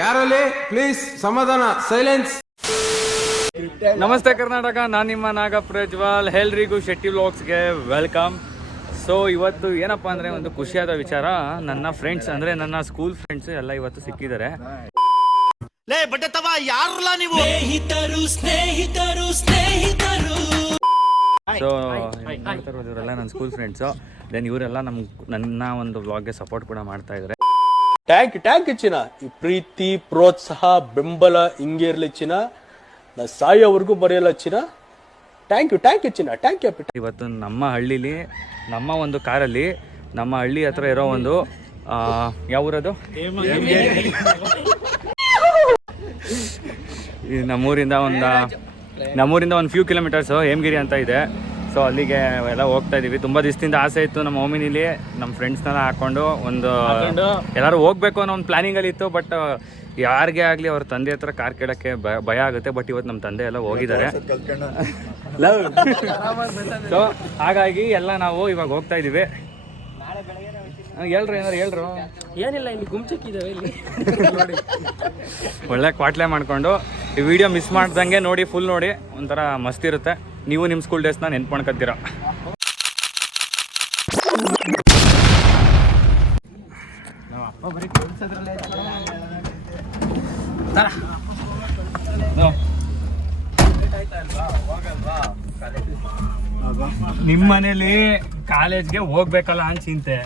ಯಾರಲ್ಲಿ ಪ್ಲೀಸ್ ಸಮಾಧಾನ, ಸೈಲೆನ್ಸ್. ನಮಸ್ತೆ ಕರ್ನಾಟಕ, ನಾನು ನಿಮ್ಮ ನಾಗ ಪ್ರಜ್ವಲ್. ಎಲ್ರಿಗೂ ಶೆಟ್ಟಿ ವ್ಲಾಗ್ಸ್ಗೆ ವೆಲ್ಕಮ್. ಸೊ ಇವತ್ತು ಏನಪ್ಪ ಅಂದರೆ ಒಂದು ಖುಷಿಯಾದ ವಿಚಾರ. ನನ್ನ ಫ್ರೆಂಡ್ಸ್ ಅಂದರೆ ನನ್ನ ಸ್ಕೂಲ್ ಫ್ರೆಂಡ್ಸ್ ಎಲ್ಲ ಇವತ್ತು ಸಿಕ್ಕಿದ್ದಾರೆ. ಸೊ ಇವರೆಲ್ಲ ನನ್ನ ಸ್ಕೂಲ್ ಫ್ರೆಂಡ್ಸು. ದೆನ್ ಇವರೆಲ್ಲ ನನ್ನ ಒಂದು ವ್ಲಾಗ್ಗೆ ಸಪೋರ್ಟ್ ಕೂಡ ಮಾಡ್ತಾ ಇದ್ದಾರೆ. ಟ್ಯಾಂಕ್ ಚಿನ್ನ, ಈ ಪ್ರೀತಿ ಪ್ರೋತ್ಸಾಹ ಬೆಂಬಲ ಹಿಂಗೆ ಇರ್ಲಿ ಚಿನ್ನ, ನಾ ಸಾಯೋವರೆಗೂ ಬರೆಯಲ್ಲ ಚಿನ್ನ. ಥ್ಯಾಂಕ್ ಯು ಚಿನ್ನ, ಥ್ಯಾಂಕ್ ಯು. ಇವತ್ತು ನಮ್ಮ ಹಳ್ಳಿಲಿ, ನಮ್ಮ ಒಂದು ಕಾರಲ್ಲಿ, ನಮ್ಮ ಹಳ್ಳಿ ಹತ್ರ ಇರೋ ಒಂದು ಯಾವ ಊರದು, ನಮ್ಮೂರಿಂದ ಒಂದು ಫ್ಯೂ ಕಿಲೋಮೀಟರ್ಸು ಹೇಮಗಿರಿ ಅಂತ ಇದೆ. ಸೊ ಅಲ್ಲಿಗೆ ಎಲ್ಲ ಹೋಗ್ತಾ ಇದೀವಿ. ತುಂಬ ದಿವಸದಿಂದ ಆಸೆ ಇತ್ತು ನಮ್ಮ ಓಮಿನಿಲಿ ನಮ್ಮ ಫ್ರೆಂಡ್ಸ್ನೆಲ್ಲ ಹಾಕೊಂಡು ಎಲ್ಲರೂ ಹೋಗ್ಬೇಕು ಅನ್ನೋ ಒಂದು ಪ್ಲಾನಿಂಗಲ್ಲಿ ಇತ್ತು. ಬಟ್ ಯಾರಿಗೆ ಆಗಲಿ ಅವ್ರ ತಂದೆ ಹತ್ರ ಕಾರ್ ಕೇಳೋಕ್ಕೆ ಭಯ ಆಗುತ್ತೆ. ಬಟ್ ಇವತ್ತು ನಮ್ಮ ತಂದೆ ಎಲ್ಲ ಹೋಗಿದ್ದಾರೆ. ಸೊ ಹಾಗಾಗಿ ಎಲ್ಲ ನಾವು ಇವಾಗ ಹೋಗ್ತಾ ಇದ್ದೀವಿ. ಹೇಳ್ರು ಏನಿಲ್ಲ, ಇಲ್ಲಿ ಗುಮ್ಚಕ್ಕಿದ್ದಾವೆ ಇಲ್ಲಿ ನೋಡಿ. ಒಳ್ಳೆ ಕ್ವಾಟ್ಲೆ ಮಾಡ್ಕೊಂಡು ಈ ವಿಡಿಯೋ ಮಿಸ್ ಮಾಡ್ದಂಗೆ ನೋಡಿ, ಫುಲ್ ನೋಡಿ, ಒಂಥರ ಮಸ್ತ್ ಇರುತ್ತೆ. ನೀವು ನಿಮ್ಮ ಸ್ಕೂಲ್ ಡೇಸ್ನ ನೆನ್ಪು ಮಾಡ್ಕೊತೀರ. ನಿಮ್ಮ ಮನೇಲಿ ಕಾಲೇಜ್ಗೆ ಹೋಗ್ಬೇಕಲ್ಲ ಅಂತ ಚಿಂತೆ.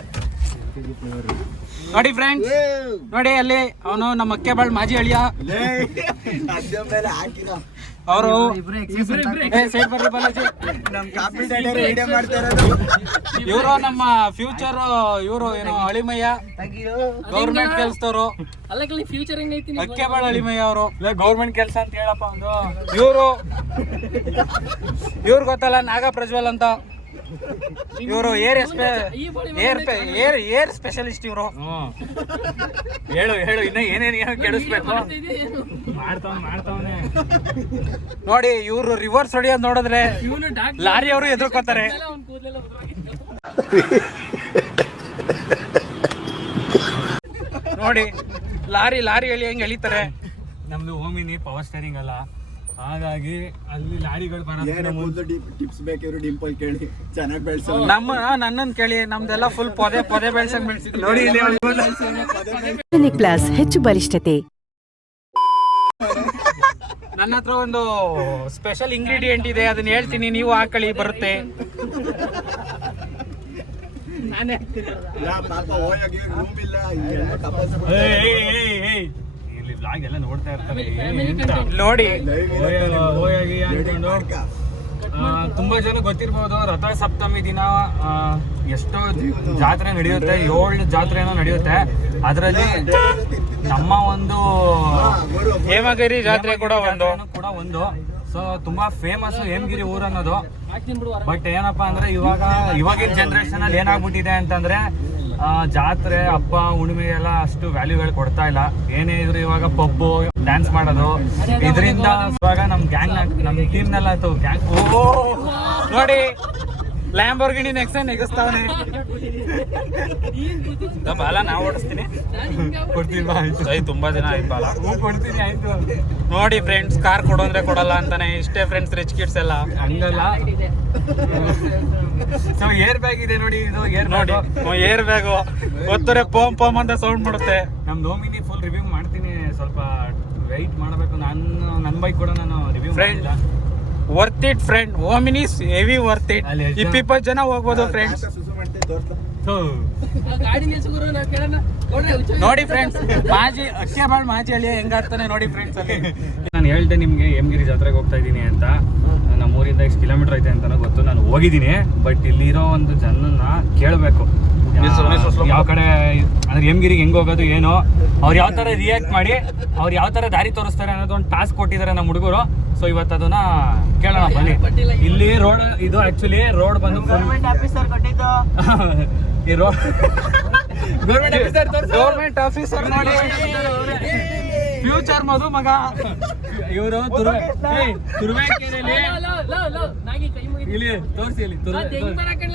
ನೋಡಿ ಫ್ರೆಂಡ್ಸ್, ನೋಡಿ ಅಲ್ಲಿ ಅವನು ನಮ್ಮ ಅಕ್ಕೆಬಾಳ್ ಮಾಜಿ ಅಳಿಯ. ಅವರು ಇವರು ನಮ್ಮ ಫ್ಯೂಚರ್, ಇವರು ಏನೋ ಅಳಿಮಯ್ಯ, ಗೌರ್ಮೆಂಟ್ ಕೆಲ್ಸದವರು. ಅಕ್ಕೆಬಾಳ್ ಅಳಿಮಯ್ಯ ಅವರು ಗೌರ್ಮೆಂಟ್ ಕೆಲಸ ಅಂತ ಹೇಳಪ್ಪ ಒಂದು. ಇವ್ರು ಗೊತ್ತಲ್ಲ, ನಾಗ ಪ್ರಜ್ವಲ್ ಅಂತ. ಇವರು ಏರ್ ಸ್ಪೆಷಲಿಸ್ಟ್ ಇವರು. ಹೇಳು ಇನ್ನ ಏನೇನು ಕೆಡಿಸ್ಬೇಕು ಮಾಡ್ತಾವನೆ. ನೋಡಿ ಇವರು ರಿವರ್ಸ್ ಹೊಡಿಯೋದು ನೋಡಿದ್ರೆ ಲಾರಿ ಅವರು ಎದುರ್ಕೋತಾರೆ. ನೋಡಿ ಲಾರಿ ಹೇಳಿ ಹೆಂಗ್ ಎಳಿತಾರೆ. ನಮ್ದು ಓಮಿನಿ ಪವರ್ ಸ್ಟೇರಿಂಗ್ ಅಲ್ಲ, ಹಾಗಾಗಿ ಅಲ್ಲಿ ಲಾರಿಗಳು ನನ್ನನ್ ಕೇಳಿ, ನಮ್ದೆಲ್ಲ ಫುಲ್ ಪೊದೆ ಬೆಳ್ಸಂಗ್ ಬೆಳ್ಸಿದ್ವಿ ನೋಡಿ. ಪ್ಲಸ್ ಹೆಚ್ಚು ಬಲಿಷ್ಠತೆ. ನನ್ನ ಹತ್ರ ಒಂದು ಸ್ಪೆಷಲ್ ಇಂಗ್ರೀಡಿಯೆಂಟ್ ಇದೆ, ಅದನ್ನ ಹೇಳ್ತೀನಿ, ನೀವು ಹಾಕೊಳ್ಳಿ, ಬರುತ್ತೆ. ಎಲ್ಲ ನೋಡ್ತಾ ಇರ್ತಾರೆ ನೋಡಿ. ತುಂಬಾ ಜನ ಗೊತ್ತಿರ್ಬೋದು, ರಥ ಸಪ್ತಮಿ ದಿನ ಎಷ್ಟೋ ಜಾತ್ರೆ ನಡೆಯುತ್ತೆ, 7 ಜಾತ್ರೆ ಏನೋ ನಡೆಯುತ್ತೆ. ಅದರಲ್ಲಿ ನಮ್ಮ ಒಂದು ಹೇಮಗಿರಿ ಜಾತ್ರೆ ಕೂಡ ಒಂದು. ಸೊ ತುಂಬಾ ಫೇಮಸ್ ಹೇಮಗಿರಿ ಊರು ಅನ್ನೋದು. ಬಟ್ ಏನಪ್ಪಾ ಅಂದ್ರೆ ಇವಾಗಿನ ಜನರೇಷನ್ ಅಲ್ಲಿ ಏನಾಗ್ಬಿಟ್ಟಿದೆ ಅಂತಂದ್ರೆ, ಜಾತ್ರೆ ಹಬ್ಬ ಹುಣ್ಣಿಮೆ ಎಲ್ಲ ಅಷ್ಟು ವ್ಯಾಲ್ಯೂಗಳು ಕೊಡ್ತಾ ಇಲ್ಲ. ಏನೇ ಇದ್ರು ಇವಾಗ ಪಬ್ಬು ಡ್ಯಾನ್ಸ್ ಮಾಡೋದು, ಇದರಿಂದ ಇವಾಗ ನಮ್ ಟೀಮ್ನೆಲ್ಲ ಗ್ಯಾಂಗ್ ನೋಡಿ ಲ್ಯಾಂಬೋರ್ಗಿನಿ ನೆಗೆಸ್ತಾವನೆ. ಬಾಲ ನಾ ಓಡಿಸ್ತೀನಿ, ಕೊಡ್ತೀನಿ. ತುಂಬಾ ದಿನ ಆಯ್ತು ಬಾಲ ಕೊಡ್ತೀನಿ, ಆಯ್ತು. ನೋಡಿ ಫ್ರೆಂಡ್ಸ್, ಕಾರ್ ಕೊಡು ಅಂದ್ರೆ ಕೊಡಲ್ಲ ಅಂತಾನೆ. ಇಷ್ಟೇ ಫ್ರೆಂಡ್ಸ್, ರಿಚ್ ಕಿಡ್ಸ್ ಎಲ್ಲ ಹಂಗಲ್ಲ. ಸೊ ಏರ್ ಬ್ಯಾಗ್ ಇದೆ ನೋಡಿ, ಇದು ಏರ್ ಬ್ಯಾಗು ಒತ್ತರೆ ಪೋಮ್ ಅಂತ ಸೌಂಡ್ ಮಾಡುತ್ತೆ. ನಮ್ದು ಓಮಿನಿ ಫುಲ್ ರಿವ್ಯೂ ಮಾಡ್ತೀನಿ, ಸ್ವಲ್ಪ ವೆಯ್ಟ್ ಮಾಡಬೇಕು. ನನ್ನ ಬೈಕ್ ಕೂಡ ನಾನು ರಿವ್ಯೂ ಮಾಡಿಲ್ಲ. Worth it friend, Omni's heavy worth it. 20 ಜನ ಹೋಗ್ಬೋದು ಫ್ರೆಂಡ್ಸ್. ನೋಡಿ ಫ್ರೆಂಡ್ಸ್, ಅಕ್ಕೆಬಾಳ್ ಮಾಜಿ ಅಳಿಯ ಹೆಂಗಾಡ್ತಾನೆ ನೋಡಿ ಫ್ರೆಂಡ್ಸ್ ಅಲ್ಲಿ. ನಾನು ಹೇಳ್ದೆ ನಿಮ್ಗೆ ಹೇಮಗಿರಿ ಜಾತ್ರೆಗೆ ಹೋಗ್ತಾ ಇದ್ದೀನಿ ಅಂತ. ನಮ್ಮೂರಿಂದ ಎಷ್ಟು ಕಿಲೋಮೀಟರ್ ಐತೆ ಅಂತ ಗೊತ್ತು, ನಾನು ಹೋಗಿದ್ದೀನಿ. ಬಟ್ ಇಲ್ಲಿರೋ ಒಂದು ಜನನ್ನ ಕೇಳಬೇಕು, ಯಾವ ಕಡೆ ಅಂದ್ರೆ ಹೇಮಗಿರಿಗೆ ಹೆಂಗ್ ಹೋಗೋದು ಏನೋ, ಅವ್ರು ಯಾವ ತರ ರಿಯಾಕ್ಟ್ ಮಾಡಿ ಅವ್ರು ಯಾವ ತರ ದಾರಿ ತೋರಿಸ್ತಾರೆ ಅನ್ನೋದು ಒಂದು ಟಾಸ್ಕ್ ಕೊಟ್ಟಿದ್ದಾರೆ ನಮ್ಮ ಹುಡುಗರು. ಸೊ ಇವತ್ತು ಅದನ್ನ ಕೇಳೋಣ ಬನ್ನಿ. ಇಲ್ಲಿ ರೋಡ್ ಇದು ಆಕ್ಚುಲಿ ರೋಡ್ ಬಂದು ಈ ರೋಡ್ ಗೌರ್ಮೆಂಟ್ ಆಫೀಸರ್ ನೋಡಿ, ಫ್ಯೂಚರ್ ಮಧು ಮಗ. ಇವರು ತುರುವೇಕೆರೆಯಲ್ಲಿ ಇಲ್ಲಿ ತೋರಿಸಿ ಇಲ್ಲಿ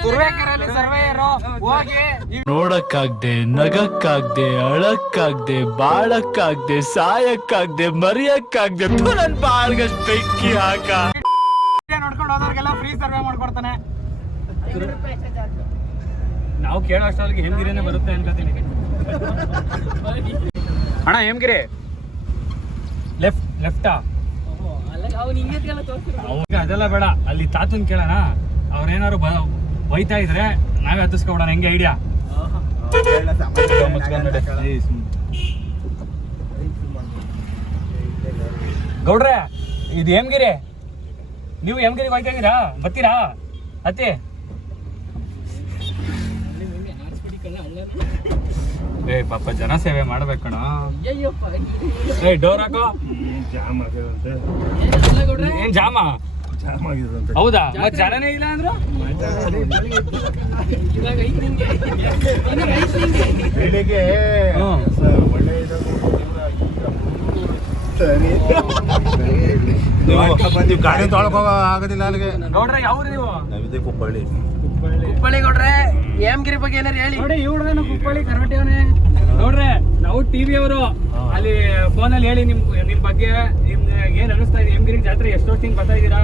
ತುರುವೇಕೆರೆಯಲ್ಲಿ ಸರ್ವೇಯರು ಹೋಗಿ ನೋಡಕ್ಕಾಗ್ದೆ ನಗಕ್ಕಾಗ್ದೆ ಅಳಕ್ಕಾಗ್ದೆ ಬಾಳಕ್ಕಾಗ್ದೆ ಸಾಯಕ್ಕಾಗ್ದೆ ಮರಿಯಕ್ಕಾಗ್ದೆ ನನ್ ಬಾಳ್ಗಷ್ಟ್ ಬೆಂಕಿ ಹಾಕ ನೋಡ್ಕೊಂಡು ಹೋದವ್ರಿಗೆಲ್ಲ ಫ್ರೀ ಸರ್ವೆ ಮಾಡ್ಕೊಡ್ತಾನೆ. ನಾವು ಕೇಳೋ ಅಷ್ಟೊತ್ತಿಗೆ ಹೇಮಗಿರಿನೇ ಬರುತ್ತೆ ಅನ್ಕೋತೀನಿ. ಅಣ್ಣ ಹೇಮಗಿರಿ ಲೆಫ್ಟಾ ಅದೆಲ್ಲ ಬೇಡ, ಅಲ್ಲಿ ತಾತನ್ ಕೇಳೋಣ. ಅವ್ರೇನಾರು ಬೈತಾ ಇದ್ರೆ ನಾವೇ ಹತ್ತಿಸ್ಕೊಬಿಡೋಣ. ಹೆಂಗೆ ಐಡಿಯಾ? ಗೌಡ್ರೆ ಇದು ಹೇಮಗಿರಿ, ನೀವು ಹೇಮಗಿರಿಗೆ ಹೋಯ್ತಾ ಇದೀರಾ? ಬರ್ತೀರಾ ಅತ್ತಿ? ಏ ಪಾಪ ಜನ ಸೇವೆ ಮಾಡ್ಬೇಕಣ. ಏ ಡೋರ್ ಹಾಕೋ. ಏನ್ ಜಾಮ ಹೌದಾ? ಮತ್ ಜನನೇ ಇಲ್ಲ ಅಂದ್ರು. ಗಾಡಿ ತೊಳ್ಕೋ ಆಗೋದಿಲ್ಲ ಅಲ್ಲಿಗೆ. ನೋಡ್ರೆ ಯಾವ್ರು ನೀವು? ಕುಪ್ಪಳ್ಳಿ. ಹುಬ್ಬಳ್ಳಿ ಗೌಡ್ರೆ ಹೇಮಗಿರಿ ಬಗ್ಗೆ ಏನಾರು ಹೇಳಿ. ನೋಡಿ ಇವ್ರದೇನು ಕುಪ್ಪಳ್ಳಿ ಕರ್ನಾಟಕವನೇ. ನೋಡ್ರೆ ನಾವು ಟಿವಿ ಅವರು ಅಲ್ಲಿ ಫೋನಲ್ಲಿ ಹೇಳಿ ನಿಮ್ ಬಗ್ಗೆ ನಿಮ್ಗೆ ಏನ್ ಅನಿಸ್ತಾ ಇದೆ? ಹೇಮಗಿರಿ ಜಾತ್ರೆ ಎಷ್ಟು ವರ್ಷದಿಂದ ಬರ್ತಾ ಇದೀರಾ?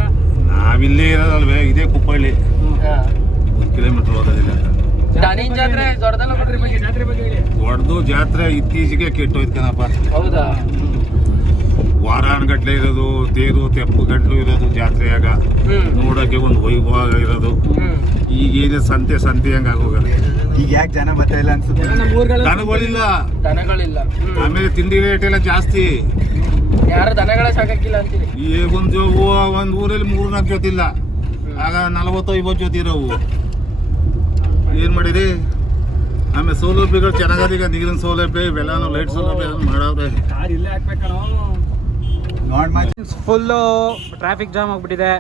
ನಾವಿಲ್ಲೇ ಇರೋದಲ್ವೇ, ಇದೇ ಕುಪ್ಪಳ್ಳಿ. 1 ಕಿಲೋಮೀಟರ್ ಹೋಗೋದಿಲ್ಲ. ಜಾತ್ರೆ ದೊಡ್ಡದಲ್ಲ ಜಾತ್ರೆ ಬಗ್ಗೆ ಹೇಳಿ. ದೊಡ್ಡದು ಜಾತ್ರೆ ಇತ್ತೀಚೆಗೆ ಕೆಟ್ಟೋಯ್ತು ಕಣಪ್ಪ. ಹೌದಾ? ವಾರಾನ್ಗಟ್ಲೆ ಇರೋದು, ತೇರು ತೆಪ್ಪು ಗಟ್ಲು ಇರೋದು ಜಾತ್ರೆಯಾಗ ನೋಡಕ್ಕೆ ಒಂದು ವೈಭವ ಇರೋದು. ಈಗೇನೆ ಸಂತೆ ಹಂಗ ಆಗೋಗಲ್ಲ. ಈಗ ಯಾಕೆ ಜನ ಬರ್ತಾ ಇಲ್ಲ ಅನ್ಸುತ್ತೆ. ದನಗಳಿಲ್ಲ. ಆಮೇಲೆ ತಿಂಡಿ ರೇಟ್ ಎಲ್ಲ ಜಾಸ್ತಿ. ಯಾರು ದನಗಳ ಸಾಕಿಲ್ಲ ಅಂತೀರಿ? ಈಗ ಒಂದ್ ಊರಲ್ಲಿ 3-4 ಜೊತೆ ಇಲ್ಲ, ಆಗ 40-50 ಜೊತೆ ಇರೋವು. ಏನ್ ಮಾಡಿರಿ? ಆಮೇಲೆ ಸೌಲಭ್ಯಗಳು ಚೆನ್ನಾಗದ. ಈಗ ನೀರಿನ ಸೌಲಭ್ಯ ಇವೆಲ್ಲಾನು, ಲೈಟ್ ಸೌಲಭ್ಯ ಮಾಡವ್ರೆ. ಕಾರ್ ಇಲ್ಲೇ ಹಾಕ್ಬೇಕಣೋ. ಫುಲ್ಲು ಟ್ರಾಫಿಕ್ ಜಾಮ್ ಆಗ್ಬಿಟ್ಟಿದೆ.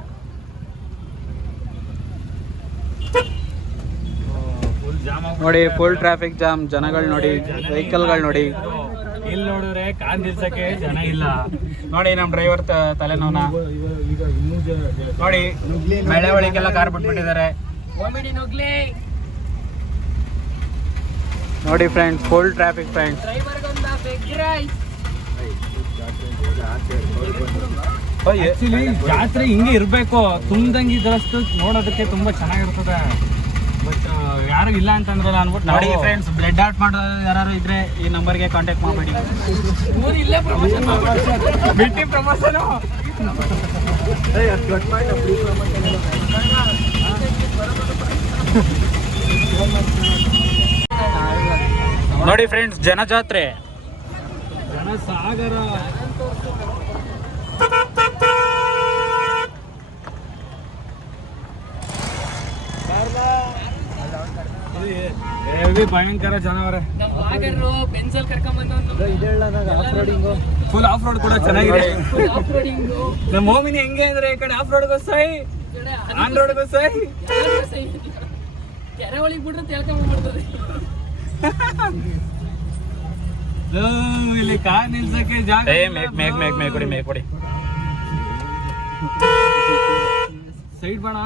ನೋಡಿ ಫುಲ್ ಟ್ರಾಫಿಕ್ ಜಾಮ್. ಜನಗಳು ನೋಡಿ, ವೆಹಿಕಲ್ಗಳು ನೋಡಿ. ಇಲ್ಲಿ ನೋಡಿದ್ರೆ ಕಾರ್ ನಿಲ್ಸಕ್ಕೆ ಜನ ಇಲ್ಲ. ನೋಡಿ ನಮ್ ಡ್ರೈವರ್ ತಲೆನೋನ ನೋಡಿ. ಮಳೆ ಒಳಗೆಲ್ಲ ಕಾರ್ ಬಿಟ್ಬಿಟ್ಟಿದ್ದಾರೆ ನೋಡಿ friends. Full traffic friends. Actually ಜಾತ್ರೆ ಹಿಂಗೆ ಇರಬೇಕು, ತುಂಬ್ದಂಗೆ ಇದ್ರಷ್ಟು ನೋಡೋದಕ್ಕೆ ತುಂಬಾ ಚೆನ್ನಾಗಿರ್ತದೆ. ಬಟ್ ಯಾರು ಇಲ್ಲ ಅಂತಂದ್ರಲ್ಲ ಅನ್ಬಿಟ್ಟು ನೋಡಿ ಫ್ರೆಂಡ್ಸ್. ಬ್ಲಡ್ ಆರ್ಟ್ ಮಾಡೋದು ಯಾರು ಇದ್ರೆ ಈ ನಂಬರ್ಗೆ ಕಾಂಟ್ಯಾಕ್ಟ್ ಮಾಡಬೇಡಿ. ಬಿಟ್ಟಿ ಪ್ರಮೋಷನ್ ನೋಡಿ ಫ್ರೆಂಡ್ಸ್. ಜನಜಾತ್ರೆ, ಜನಸಾಗರ. ಭಯಂಕರ ಜನವರೇ. ಫುಲ್ ಆಫ್ ರೋಡ್ ಕೂಡ ಚೆನ್ನಾಗಿದೆ. ನಮ್ಮ ಮೋಮಿನಿ ಹೆಂಗೆ ಅಂದ್ರೆ ಈ ಕಡೆ ಆಫ್ ರೋಡ್ ಸೈ, ಆನ್ ರೋಡ್ ಸೈ. ಇಲ್ಲಿ ಕಾರ್ ನಿಲ್ಸಕ್ಕೆ ಜಾಗ. ಮೇಕೊಡಿ ಸೈಡ್ ಬಣ.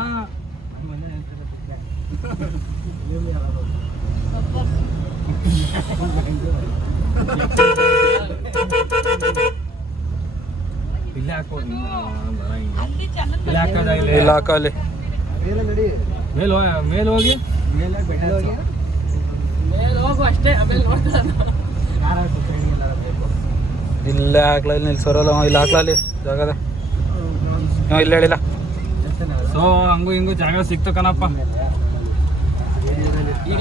ಇಲ್ಲ ಹಾಕೋಲ್ಲಿ ಮೇಲ್ ಹೋಗಿ ಇಲ್ಲೇ ಹಾಕ್ಲ. ಇಲ್ಲಿ ನಿಲ್ಸೋರಲ್ಲ, ಇಲ್ಲಿ ಹಾಕ್ಲಲ್ಲಿ ಜಾಗದ. ಇಲ್ಲ ಹೇಳಿಲ್ಲ. ಸೊ ಹಂಗು ಹಿಂಗು ಜಾಗ ಸಿಕ್ತು ಕಣಪ್ಪ. ಈಗ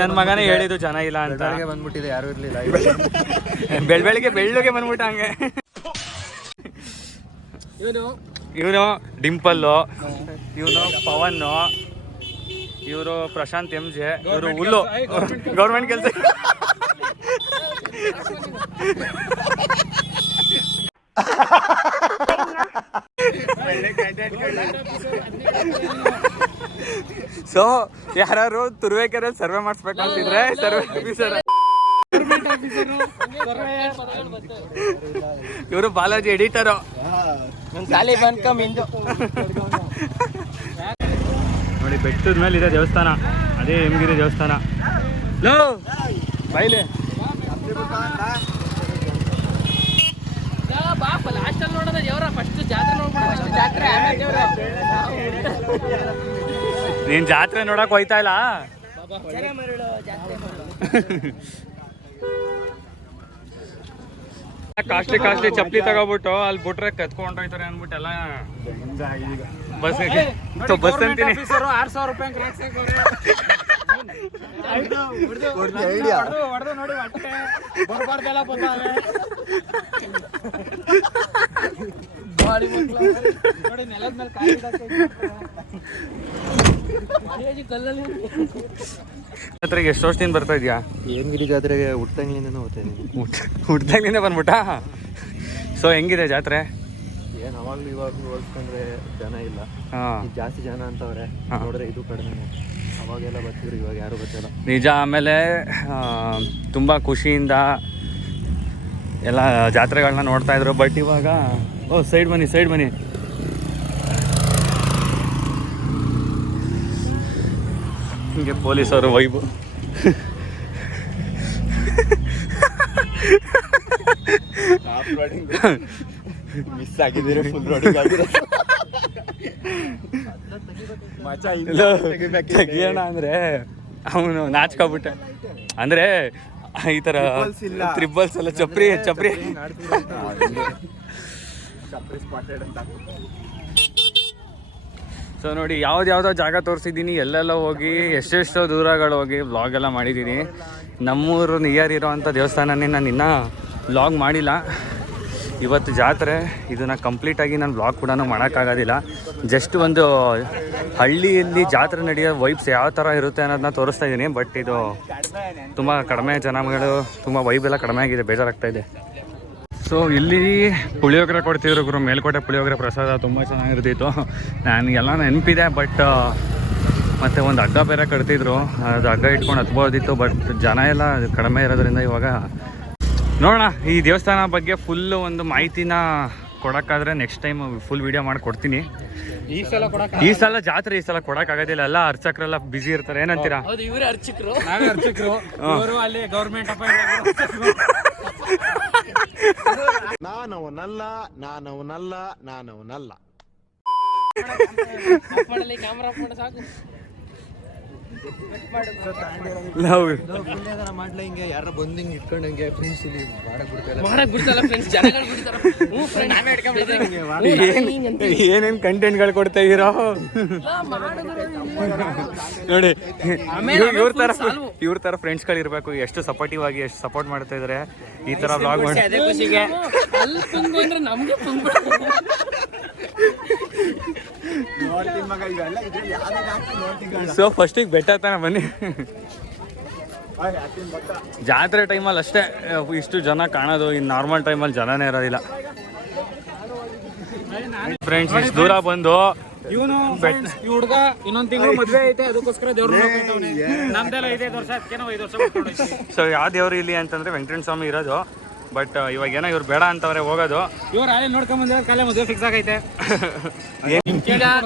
ನನ್ನ ಮಗನೇ ಹೇಳಿದ್ದು ಜನ ಇಲ್ಲ ಅಂತ. ಬಂದ್ಬಿಟ್ಟಿದೆ, ಯಾರು ಇರ್ಲಿಲ್ಲ. ಬೆಳಗ್ಗೆ ಬಂದ್ಬಿಟ್ಟ ಹಂಗೆ. ಇವನು ಡಿಂಪಲ್ಲು, ಇವನು ಪವನ್, ಇವರು ಪ್ರಶಾಂತ್ MJ, ಇವರು ಹುಲ್ಲು ಗೌರ್ಮೆಂಟ್ ಕೆಲಸ. ಸೊ ಯಾರು ತುರುವೇಕೆರೆ ಸರ್ವೆ ಮಾಡಿಸ್ಬೇಕಂತಿದ್ರೆ ಸರ್ವೆ ಆಫೀಸರ್ ಇವರು ಬಾಲಾಜಿ ಎಡಿಟರು. ನೋಡಿ ಬೆಟ್ಟದ ಮೇಲೆ ಇದೆ ದೇವಸ್ಥಾನ, ಅದೇ ಹೇಮಗಿರಿ ದೇವಸ್ಥಾನ. ಲೋ ಬೈಲೆ ನೀನ್ ಜಾತ್ರೆ ನೋಡಕ್ ಹೋಯ್ತಾ ಇಲ್ಲ? ಕಾಸ್ಟ್ಲಿ ಚಪ್ಪಲಿ ತಗೋಬಿಟ್ಟು ಅಲ್ಲಿ ಬಿಟ್ರೆ ಕತ್ಕೊಂಡೋಯ್ತಾರೆ ಅಂದ್ಬಿಟ್ಟು ಎಲ್ಲ ಬಸ್ ಅಂತೀನಿ. 6,000 ರೂಪಾಯಿ ನೋಡಿ ಬರ್ಬಾರ್ದೆಲ್ಲ ಬಂದಾವೆ ನೋಡಿ ನೆಲದ ಮೇಲೆ ಕಾಯಿ ಜಾತ್ರೆಗೆ ಎಷ್ಟು ವರ್ಷದಿಂದ ಬರ್ತಾ ಇದೆಯಾ? ಹೇಮಗಿರಿ ಜಾತ್ರೆಗೆ ಹುಟ್ಟಂಗ್ಲಿಂದನೂ ಹೋಗ್ತಾ ಇದ್ದೀನಿ. ಹುಡ್ದಾಗ್ಲಿಂದ ಬಂದ್ಬಿಟ್ಟಾ? ಸೊ ಹೆಂಗಿದೆ ಜಾತ್ರೆ? ಏನು ಅವಾಗ್ಲೂ ಇವಾಗ್ಲೂ ಹೋಲ್ಸ್ಕೊಂಡ್ರೆ ಜನ ಇಲ್ಲ, ಈಗ ಜಾಸ್ತಿ ಜನ ಅಂತವ್ರೆ. ನೋಡಿದ್ರೆ ಇದು ಕಡಿಮೆ. ಅವಾಗೆಲ್ಲ ಬರ್ತಿದ್ರು, ಇವಾಗ ಯಾರು ಬರ್ತಿಲ್ಲ. ನಿಜ. ಆಮೇಲೆ ತುಂಬ ಖುಷಿಯಿಂದ ಎಲ್ಲ ಜಾತ್ರೆಗಳನ್ನ ನೋಡ್ತಾ ಇದ್ರು. ಬಟ್ ಇವಾಗ ಸೈಡ್ ಬನ್ನಿ ಹಿಂಗೆ ಪೊಲೀಸವರು ವೈಬು ಮಿಸ್ ಆಗಿದ್ದೀರಿ, ಫುಲ್ ರೋಡಿಂಗ್ ಆಗಿರೋ ತೆಗಿಯೋಣ ಅಂದರೆ ಅವನು ನಾಚ್ಕೊಬಿಟ್ಟೆ. ಅಂದರೆ ಈ ಥರ ತ್ರಿಬಲ್ಸ್ ಎಲ್ಲ ಚಪ್ರಿ ಸೊ ನೋಡಿ ಯಾವುದ್ಯಾವುದೋ ಜಾಗ ತೋರಿಸಿದ್ದೀನಿ, ಎಲ್ಲೆಲ್ಲ ಹೋಗಿ ಎಷ್ಟೆಷ್ಟೋ ದೂರಗಳು ಹೋಗಿ ವ್ಲಾಗ್ ಎಲ್ಲ ಮಾಡಿದ್ದೀನಿ. ನಮ್ಮೂರು ನಿಯರ್ ಇರೋವಂಥ ದೇವಸ್ಥಾನನೇ ನಾನು ಇನ್ನೂ ವ್ಲಾಗ್ ಮಾಡಿಲ್ಲ. ಇವತ್ತು ಜಾತ್ರೆ, ಇದನ್ನು ಕಂಪ್ಲೀಟಾಗಿ ನಾನು ವ್ಲಾಗ್ ಕೂಡ ಮಾಡೋಕ್ಕಾಗೋದಿಲ್ಲ. ಜಸ್ಟ್ ಒಂದು ಹಳ್ಳಿಯಲ್ಲಿ ಜಾತ್ರೆ ನಡೆಯೋ ವೈಬ್ಸ್ ಯಾವ ಥರ ಇರುತ್ತೆ ಅನ್ನೋದನ್ನ ತೋರಿಸ್ತಾ ಇದ್ದೀನಿ. ಬಟ್ ಇದು ತುಂಬ ಕಡಿಮೆ ಜನಗಳು, ತುಂಬ ವೈಬ್ ಎಲ್ಲ ಕಡಿಮೆ ಆಗಿದೆ, ಬೇಜಾರಾಗ್ತಾಯಿದೆ. ಸೊ ಇಲ್ಲಿ ಪುಳಿಯೋಗರೆ ಕೊಡ್ತಿದ್ರು ಗುರು, ಮೇಲ್ಕೋಟೆ ಪುಳಿಯೋಗರೆ ಪ್ರಸಾದ ತುಂಬ ಚೆನ್ನಾಗಿರ್ತಿತ್ತು. ನನಗೆಲ್ಲ ನೆನಪಿದೆ. ಬಟ್ ಮತ್ತು ಒಂದು ಹಗ್ಗ ಬೇರೆ ಕಟ್ತಿದ್ರು, ಅದು ಹಗ್ಗ ಇಟ್ಕೊಂಡು ಹತ್ಬೋದಿತ್ತು. ಬಟ್ ಜನ ಎಲ್ಲ ಕಡಿಮೆ ಇರೋದ್ರಿಂದ ಇವಾಗ ನೋಡೋಣ. ಈ ದೇವಸ್ಥಾನ ಬಗ್ಗೆ ಫುಲ್ಲು ಒಂದು ಮಾಹಿತಿನ ಕೊಡೋಕ್ಕಾದ್ರೆ ನೆಕ್ಸ್ಟ್ ಟೈಮ್ ಫುಲ್ ವೀಡಿಯೋ ಮಾಡಿ ಕೊಡ್ತೀನಿ. ಈ ಸಲ ಜಾತ್ರೆ ಈ ಸಲ ಕೊಡೋಕ್ಕಾಗೋದಿಲ್ಲ, ಎಲ್ಲ ಅರ್ಚಕರೆಲ್ಲ ಬ್ಯುಸಿ ಇರ್ತಾರೆ. ಏನಂತೀರಾ? ಇವರೇ ಅರ್ಚಕರು, ನಾವೇ ಅರ್ಚಕರು, ಇವರು ಅಲ್ಲಿ ಗೌರ್ಮೆಂಟ್ ನಾನವನಲ್ಲ ಕ್ಯಾಮ್ರಾ ಸಾಕು. ಮಾಡ್ಲ ಹಿಂಗೆ ಯಾರ ಬಂದು ಹಿಂಗೆ ಇಟ್ಕೊಂಡಂಗೆ ಫ್ರೆಂಡ್ಸ್ ಇಲ್ಲಿ ಏನೇನು ಕಂಟೆಂಟ್ಗಳು ಕೊಡ್ತಾ ಇದೀರೋ ನೋಡಿ. ಇವ್ರ ತರ ಫ್ರೆಂಡ್ಸ್ಗಳು ಇರಬೇಕು. ಎಷ್ಟು ಸಪೋರ್ಟಿವ್ ಆಗಿ, ಎಷ್ಟು ಸಪೋರ್ಟ್ ಮಾಡ್ತಾ ಇದಾರೆ. ಈ ತರ ಬ್ಲಾಗ್ ಮಾಡಿ ಸೊ ಫಸ್ಟಿಗೆ ಬೆಟ್ಟ ತಾನೆ ಬನ್ನಿ. ಜಾತ್ರೆ ಟೈಮಲ್ಲಿ ಅಷ್ಟೇ ಇಷ್ಟು ಜನ ಕಾಣೋದು, ಇನ್ನು ನಾರ್ಮಲ್ ಟೈಮಲ್ಲಿ ಜನನೇ ಇರೋದಿಲ್ಲ. ಫ್ರೆಂಡ್ಸ್ ಇಷ್ಟು ದೂರ ಬಂದು ಇವನು ಈ ಹುಡುಗ ಇನ್ನೊಂದ್ ತಿಂಗಳು ಮದ್ವೆ ಐತೆ, ಅದಕ್ಕೋಸ್ಕರ ದೇವ್ರು ನಮ್ದೆಲ್ಲ 5 ವರ್ಷ, ಅದಕ್ಕೇನೋ 5 ವರ್ಷ. ಸೊ ಯಾವ ದೇವ್ರು ಇಲ್ಲಿ ಅಂತಂದ್ರೆ ವೆಂಕಟೇಶ್ವರ ಸ್ವಾಮಿ ಇರೋದು. ಬಟ್ ಇವಾಗ ಏನೋ ಇವ್ರು ಬೇಡ ಅಂತವ್ರೆ ಹೋಗೋದು. ಇವ್ರು ಅಲ್ಲಿ ನೋಡ್ಕೊಂಡ್ ಬಂದ್ರೆ ಕಾಲೇ ಮದುವೆ ಫಿಕ್ಸ್ ಆಗೈತೆ.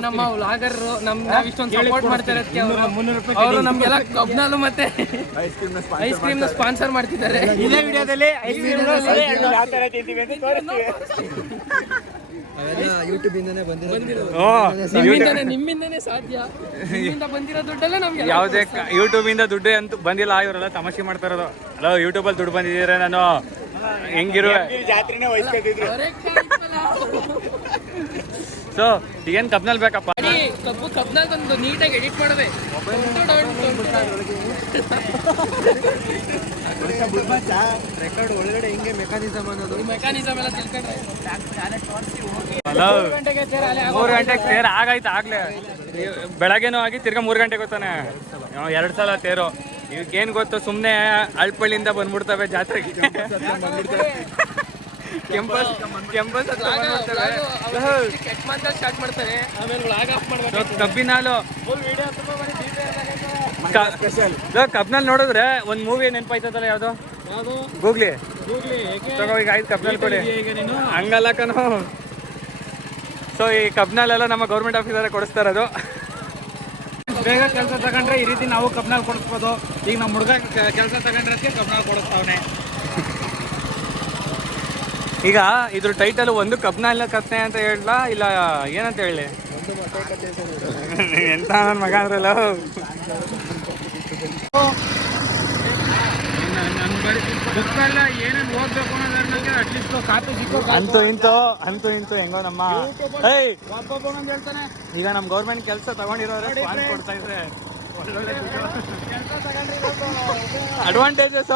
ನಮ್ಮ ವ್ಲಾಗರ್ ನಾವ್ ಇಷ್ಟೊಂದು ಸಪೋರ್ಟ್ ಮಾಡ್ತಾರೆ, ಅವರು ನಮ್ಗೆಲ್ಲ ಕಬ್ನಾಲು ಮತ್ತೆ ಐಸ್ ಕ್ರೀಮ್ ನ ಸ್ಪಾನ್ಸರ್ ಮಾಡ್ತಿದ್ದಾರೆ. ಇದೇ ವಿಡಿಯೋದಲ್ಲಿ ಐಸ್ ಕ್ರೀಮ್ ಯೂಟ್ಯೂಬ್ ಇಂದಾನೆ ಬಂದಿರೋದು. ನಿಮ್ಮಿಂದನೇ ಸಾಧ್ಯ. ನಿಮ್ಮಿಂದ ಬಂದಿರೋ ದುಡ್ಡಲ್ಲೇ ನಮ್ಗೆ ಯಾವುದೇ ಯೂಟ್ಯೂಬ್ ಇಂದ ದುಡ್ಡು ಅಂತೂ ಬಂದಿಲ್ಲ. ಇವರೆಲ್ಲ ತಮಾಷೆ ಮಾಡ್ತಾ ಇರೋದು. ಅಲ್ಲ ಯೂಟ್ಯೂಬಲ್ಲಿ ದುಡ್ಡು ಬಂದಿದ್ದೀರಾ, ನಾನು ಹೆಂಗಿರುವೆ ಜಾತ್ರೆನೇ ವಹಿಸ್ಕೊತಿದ್ರು. ಸೊ ಈಗೇನು ಕಬ್ನಲ್ಲಿ ಬೇಕಪ್ಪ? ಕಬ್ನಲ್ಲಿ ಒಂದು ನೀಟಾಗಿ ಎಡಿಟ್ ಮಾಡಬೇಕು. ರೆಕಾರ್ಡ್ ಒಳಗಡೆ ಹಿಂಗೆ ಮೆಕ್ಯಾನಿಸಮ್ ಅನ್ನೋದು, ಮೆಕ್ಯಾನಿಸಮ್ ಎಲ್ಲ ತಿಳ್ಕೊಂಡ್ರೆ 3 ಗಂಟೆಗೆ ತೇರು ಆಗಾಯ್ತು ಆಗ್ಲೇ. ಬೆಳಗ್ಗೆನೂ ಆಗಿ ತಿರ್ಗಾ 3 ಗಂಟೆಗೆ ಗೊತ್ತಾನೆ. 2 ಸಲ ತೇರು. ಇವಕ್ಕೇನು ಗೊತ್ತು, ಸುಮ್ಮನೆ ಅಳ್ಪಳ್ಳಿಯಿಂದ ಬಂದ್ಬಿಡ್ತವೆ ಜಾತ್ರೆಗೆ. ಕೆಂಪಸ್ ಸ್ಟಾರ್ಟ್ ಮಾಡ್ತಾರೆ, ಆಮೇಲೆ ವ್ಲಾಗ್ ಆಫ್ ಮಾಡ್ಬೇಕು. ಕಬ್ಬಿನಾಲು ಕಬ್ನಲ್ಲಿ ನೋಡಿದ್ರೆ ಒಂದು ಮೂವಿ ನೆನಪಾಯ್ತದಲ್ಲ, ಯಾವುದು ಗೂಗ್ಲಿ ತಗೋ ಈಗ 5 ಕಬ್ನಲ್ಲಿ ಕೊಡಿ. ಹಂಗಲ್ಲ ಕಣೋ. ಸೊ ಈ ಕಬ್ನಲ್ಲೆಲ್ಲ ನಮ್ಮ ಗೌರ್ಮೆಂಟ್ ಆಫೀಸರೇ ಕೊಡಿಸ್ತಾ ಇರೋದು. ಬೇಗ ಕೆಲಸ ತಗೊಂಡ್ರೆ ಈ ರೀತಿ ನಾವು ಕಬ್ನಲ್ಲಿ ಕೊಡಿಸ್ಬೋದು. ಈಗ ನಮ್ಮ ಹುಡುಗ ಕೆಲಸ ತಗೊಂಡ್ರೆ ಕಬ್ನಲ್ಲಿ ಕೊಡಿಸ್ತಾವನೆ. ಈಗ ಇದ್ರ ಟೈಟಲ್ ಒಂದು ಕಬ್ನ ಕಥೆ ಅಂತ ಹೇಳಲ್ಲ, ಇಲ್ಲ ಏನಂತ ಹೇಳಿ ಎಂತ ನನ್ನ ಮಗ ಅಂದ್ರಲ್ಲ. ಏನೇನು ಓದ್ಬೇಕು ಅನ್ನೋದ್ರ ಅಟ್ಲೀಸ್ಟ್ ಕಾಪಿ ಸಿಕ್ಕೋ. ಅಂತೂ ಇಂತು ಹೆಂಗೋ ನಮ್ಮ ಹೇಳ್ತಾನೆ. ಈಗ ನಮ್ಮ ಗೌರ್ಮೆಂಟ್ ಕೆಲಸ ತಗೊಂಡಿರೋರೆ ಕೊಡ್ತಾ ಇದ್ರೆ ಅಡ್ವಾಂಟೇಜಸ್